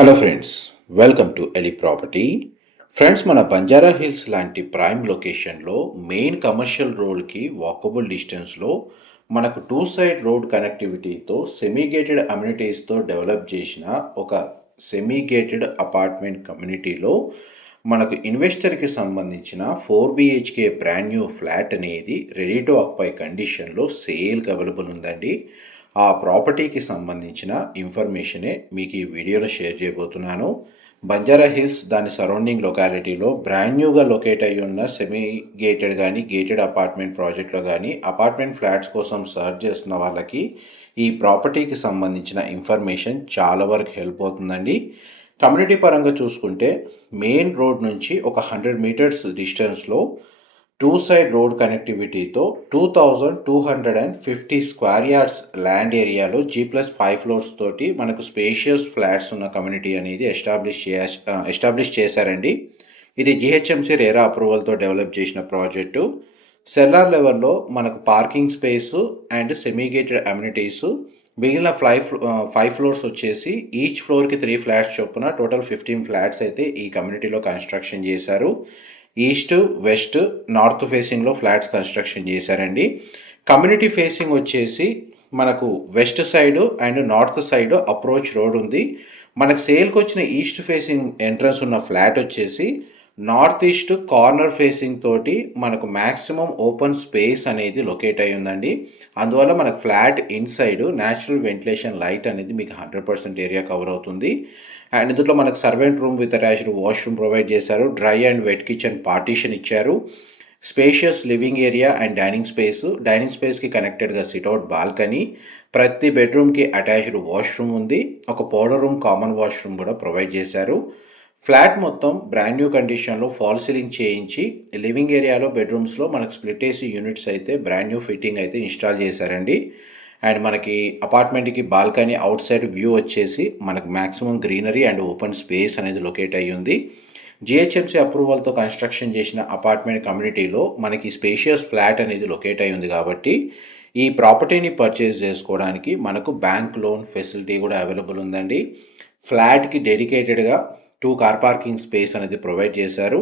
Hello friends, welcome to Eli property. Friends, మన Banjara hills లాంటి prime లొకేషన్లో మెయిన్ కమర్షియల్ రోడ్కి వాకబుల్ డిస్టెన్స్లో మనకు టూ సైడ్ రోడ్ కనెక్టివిటీతో సెమీ గేటెడ్ అమ్యూనిటీస్తో డెవలప్ చేసిన ఒక సెమీ గేటెడ్ అపార్ట్మెంట్ కమ్యూనిటీలో మనకు ఇన్వెస్టర్కి సంబంధించిన 4 BHK బ్రాండ్ న్యూ ఫ్లాట్ అనేది రెడీ టు ఆక్యుపై కండిషన్లో సేల్కి అవైలబుల్ ఉందండి. ఆ ప్రాపర్టీకి సంబంధించిన ఇన్ఫర్మేషనే మీకు ఈ వీడియోలో షేర్ చేయబోతున్నాను. బంజారా హిల్స్ దాని సరౌండింగ్ లొకాలిటీలో బ్రాండ్ న్యూగా లొకేట్ అయ్యి ఉన్న సెమీ గేటెడ్ కానీ గేటెడ్ అపార్ట్మెంట్ ప్రాజెక్ట్లో కానీ అపార్ట్మెంట్ ఫ్లాట్స్ కోసం సర్చ్ చేస్తున్న వాళ్ళకి ఈ ప్రాపర్టీకి సంబంధించిన ఇన్ఫర్మేషన్ చాలా వరకు హెల్ప్ అవుతుందండి. కమ్యూనిటీ పరంగా చూసుకుంటే మెయిన్ రోడ్ నుంచి ఒక 100 మీటర్స్ డిస్టెన్స్లో టూ సైడ్ రోడ్ కనెక్టివిటీతో 2250 స్క్వేర్ యార్డ్స్ ల్యాండ్ ఏరియాలో G+5 ఫ్లోర్స్ తోటి మనకు స్పేషియస్ ఫ్లాట్స్ ఉన్న కమ్యూనిటీ అనేది ఎస్టాబ్లిష్ చేశారండి. ఇది GHMC రేరా అప్రూవల్తో డెవలప్ చేసిన ప్రాజెక్టు. సెల్లార్ లెవెల్లో మనకు parking space and semi gated amenities, మిగిలిన 5 ఫ్లోర్స్ వచ్చేసి ఈచ్ ఫ్లోర్కి 3 ఫ్లాట్స్ చొప్పున టోటల్ 15 ఫ్లాట్స్ అయితే ఈ కమ్యూనిటీలో కన్స్ట్రక్షన్ చేశారు. ఈస్ట్, వెస్ట్, నార్త్ ఫేసింగ్లో ఫ్లాట్స్ కన్స్ట్రక్షన్ చేశారండి. కమ్యూనిటీ ఫేసింగ్ వచ్చేసి మనకు west side and north side approach road ఉంది. మనకు సేల్కి వచ్చిన ఈస్ట్ ఫేసింగ్ ఎంట్రన్స్ ఉన్న ఫ్లాట్ వచ్చేసి నార్త్ ఈస్ట్ కార్నర్ ఫేసింగ్ తోటి మనకు మ్యాక్సిమం ఓపెన్ స్పేస్ అనేది లొకేట్ అయి ఉందండి. అందువల్ల మనకు flat inside natural ventilation light అనేది మీకు 100% ఏరియా కవర్ అవుతుంది. అండ్ ఇందులో మనకు servant room with attached washroom provide చేశారు. Dry and wet kitchen partition ఇచ్చారు. Spacious living area and dining స్పేస్కి కనెక్టెడ్గా సిట్అవుట్ బాల్కనీ, ప్రతి బెడ్రూమ్కి అటాచ్డ్ వాష్రూమ్ ఉంది. ఒక పౌడర్ రూమ్, కామన్ వాష్రూమ్ కూడా ప్రొవైడ్ చేశారు. ఫ్లాట్ మొత్తం బ్రాండ్ న్యూ కండిషన్లో ఫాల్ సీలింగ్ చేయించి లివింగ్ ఏరియాలో బెడ్రూమ్స్లో మనకు స్ప్లిట్ ఏసీ యూనిట్స్ అయితే బ్రాండ్ న్యూ ఫిట్టింగ్ అయితే ఇన్స్టాల్ చేశారండి. అండ్ మనకి అపార్ట్మెంట్కి బాల్కనీ అవుట్ సైడ్ వ్యూ వచ్చేసి మనకు maximum greenery and open space అనేది లొకేట్ అయ్యి ఉంది. GHMC అప్రూవల్తో కన్స్ట్రక్షన్ చేసిన అపార్ట్మెంట్ కమ్యూనిటీలో మనకి స్పేషియస్ ఫ్లాట్ అనేది లొకేట్ అయి ఉంది కాబట్టి ఈ ప్రాపర్టీని పర్చేస్ చేసుకోవడానికి మనకు బ్యాంక్ లోన్ ఫెసిలిటీ కూడా అవైలబుల్ ఉందండి. ఫ్లాట్కి డెడికేటెడ్గా 2 కార్ పార్కింగ్ స్పేస్ అనేది ప్రొవైడ్ చేశారు.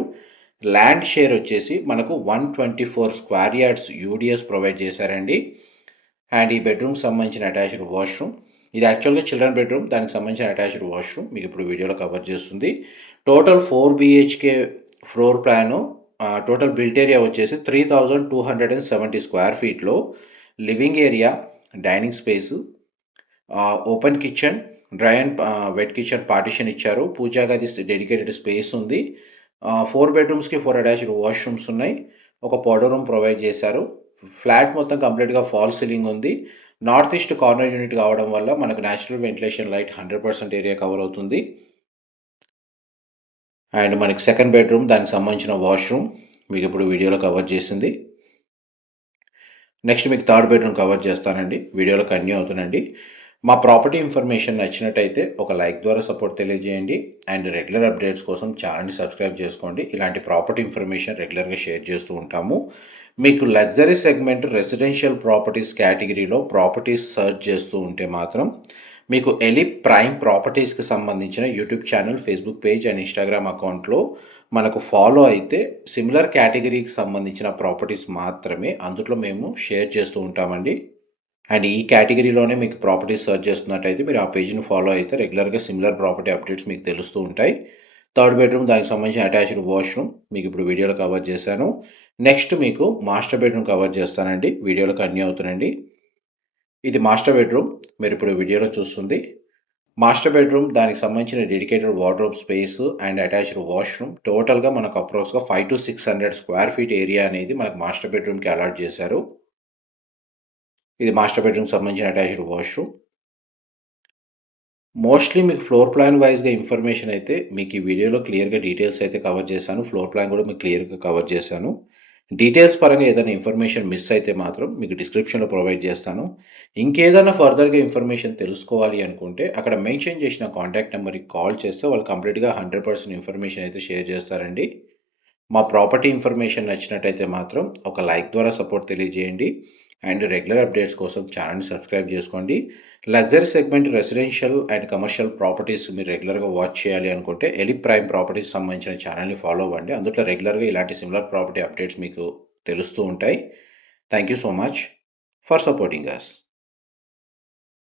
ల్యాండ్ షేర్ వచ్చేసి మనకు 124 స్క్వేర్ యార్డ్స్ UDS ప్రొవైడ్ చేశారండి. అండ్ ఈ బెడ్రూమ్కి సంబంధించిన అటాచ్డ్ వాష్రూమ్, ఇది యాక్చువల్గా చిల్డ్రన్ బెడ్రూమ్, దానికి సంబంధించిన అటాచ్డ్ వాష్రూమ్ మీకు ఇప్పుడు వీడియోలో కవర్ చేస్తుంది. Total 4 BHK floor plan, total built area వచ్చేసి 3270 స్క్వేర్ ఫీట్లో living area, dining space, open kitchen, dry and wet kitchen partition ఇచ్చారు. పూజా గది డెడికేటెడ్ స్పేస్ ఉంది. 4 బెడ్రూమ్స్కి 4 అటాచ్డ్ వాష్రూమ్స్ ఉన్నాయి. ఒక పౌడర్ రూమ్ ప్రొవైడ్ చేశారు. ఫ్లాట్ మొత్తం కంప్లీట్గా ఫాల్ సీలింగ్ ఉంది. నార్త్ ఈస్ట్ కార్నర్ యూనిట్ కావడం వల్ల మనకు natural ventilation light 100% area cover అవుతుంది. అండ్ మనకి సెకండ్ బెడ్రూమ్, దానికి సంబంధించిన వాష్రూమ్ మీకు ఇప్పుడు వీడియోలో కవర్ చేసింది. నెక్స్ట్ మీకు థర్డ్ బెడ్రూమ్ కవర్ చేస్తానండి, వీడియోలో కంటిన్యూ అవుతుందండి. మా ప్రాపర్టీ ఇన్ఫర్మేషన్ నచ్చినట్టయితే ఒక లైక్ ద్వారా సపోర్ట్ తెలియజేయండి. అండ్ రెగ్యులర్ అప్డేట్స్ కోసం ఛానల్ని సబ్స్క్రైబ్ చేసుకోండి. ఇలాంటి ప్రాపర్టీ ఇన్ఫర్మేషన్ రెగ్యులర్గా షేర్ చేస్తూ ఉంటాము. మీకు లగ్జరీ సెగ్మెంట్ రెసిడెన్షియల్ ప్రాపర్టీస్ కేటగిరీలో ప్రాపర్టీస్ సర్చ్ చేస్తూ ఉంటే మాత్రం మీకు ఎలి ప్రైమ్ ప్రాపర్టీస్కి సంబంధించిన YouTube channel, Facebook page and Instagram అకౌంట్లో మనకు ఫాలో అయితే సిమిలర్ కేటగిరీకి సంబంధించిన ప్రాపర్టీస్ మాత్రమే అందులో మేము షేర్ చేస్తూ ఉంటామండి. అండ్ ఈ కేటగిరీలోనే మీకు ప్రాపర్టీస్ సర్చ్ చేస్తున్నట్టయితే మీరు ఆ పేజ్ని ఫాలో అయితే రెగ్యులర్గా సిమిలర్ ప్రాపర్టీ అప్డేట్స్ మీకు తెలుస్తూ ఉంటాయి. థర్డ్ బెడ్రూమ్, దానికి సంబంధించిన అటాచ్డ్ వాష్రూమ్ మీకు ఇప్పుడు వీడియోలో కవర్ చేశాను. నెక్స్ట్ మీకు మాస్టర్ బెడ్రూమ్ కవర్ చేస్తానండి, వీడియోలో కంటిన్యూ అవుతుందండి. ఇది మాస్టర్ బెడ్రూమ్, మీరు ఇప్పుడు వీడియోలో చూస్తుంది. మాస్టర్ బెడ్రూమ్, దానికి సంబంధించిన dedicated wardrobe space and attached washroom, టోటల్గా మనకు అప్రాక్స్గా 500 to 600 స్క్వేర్ ఫీట్ ఏరియా అనేది మనకు మాస్టర్ బెడ్రూమ్కి అలాట్ చేశారు. ఇది మాస్టర్ బెడ్రూమ్కి సంబంధించిన అటాచ్డ్ వాష్రూమ్. మోస్ట్లీ మీకు ఫ్లోర్ ప్లాన్ వైజ్గా ఇన్ఫర్మేషన్ అయితే మీకు ఈ వీడియోలో క్లియర్గా డీటెయిల్స్ అయితే కవర్ చేశాను. ఫ్లోర్ ప్లాన్ కూడా మీకు క్లియర్గా కవర్ చేశాను. డీటెయిల్స్ పరంగా ఏదైనా ఇన్ఫర్మేషన్ మిస్ అయితే మాత్రం మీకు డిస్క్రిప్షన్లో ప్రొవైడ్ చేస్తాను. ఇంకేదైనా ఫర్దర్గా ఇన్ఫర్మేషన్ తెలుసుకోవాలి అనుకుంటే అక్కడ మెన్షన్ చేసిన కాంటాక్ట్ నెంబర్కి కాల్ చేస్తే వాళ్ళు కంప్లీట్గా 100% ఇన్ఫర్మేషన్ అయితే షేర్ చేస్తారండి. మా ప్రాపర్టీ ఇన్ఫర్మేషన్ నచ్చినట్టయితే మాత్రం ఒక లైక్ ద్వారా సపోర్ట్ తెలియజేయండి. అండ్ రెగ్యులర్ అప్డేట్స్ కోసం ఛానల్ని సబ్స్క్రైబ్ చేసుకోండి. Luxury segment residential and commercial properties మీరు రెగ్యులర్గా వాచ్ చేయాలి అనుకుంటే ఎలిప్ ప్రైమ్ ప్రాపర్టీస్ సంబంధించిన ఛానల్ని ఫాలో అవ్వండి. అందులో రెగ్యులర్గా ఇలాంటి సిమిలర్ ప్రాపర్టీ అప్డేట్స్ మీకు తెలుస్తూ ఉంటాయి. Thank you so much for supporting us.